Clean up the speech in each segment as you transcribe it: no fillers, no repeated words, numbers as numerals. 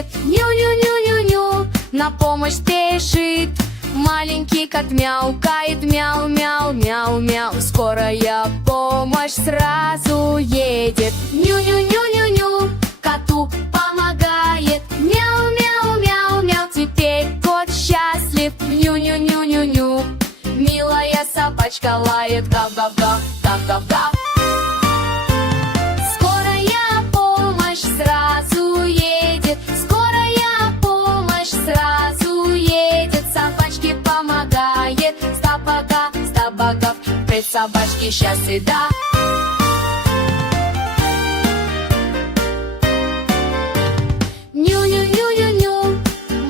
едет. Ню-ню-ню-ню-ню, на помощь спешит. Маленький кот мяукает, мяу-мяу-мяу-мяу. Скорая помощь сразу едет. Ню-ню-ню-ню-ню, коту помогает. Мяу-мяу-мяу-мяу, теперь кот счастлив. Ню-ню-ню-ню-ню, милая собачка лает. Гав-гав-гав, гав-гав-гав. Скорая помощь сразу едет. Скорая помощь сразу едет. Собачке помогает. Стабага, стабагав, при собачке счастье, да. Ню-ню-ню-ню-ню,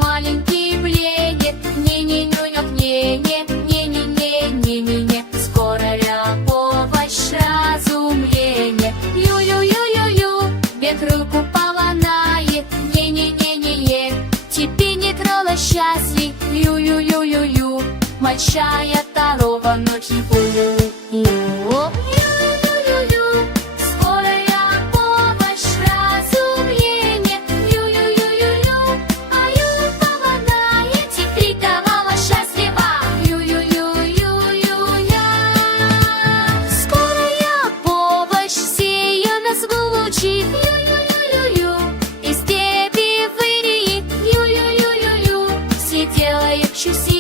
маленький бленит. Не-не-ню-нюк, не-не, не-не-не-не-не-не. Скорая помощь сразу мленет. Ю-ю-ю-ю-ю, ветру полонает. Не-не-не-не-не, теперь не крыло счастлив. Ю-ю-ю-ю-ю, большая корова ночью. Ю-ю-ю-ю, скорая помощь сразу мленет. Ю-ю-ю-ю-ю, аю помогает. Теперь корова счастлива. Ю-ю-ю-ю-ю-я. Скорая помощь всея нас вылучит. Ю-ю-ю-ю-ю, из степи вырит. Ю-ю-ю-ю-ю, все делают счастливым.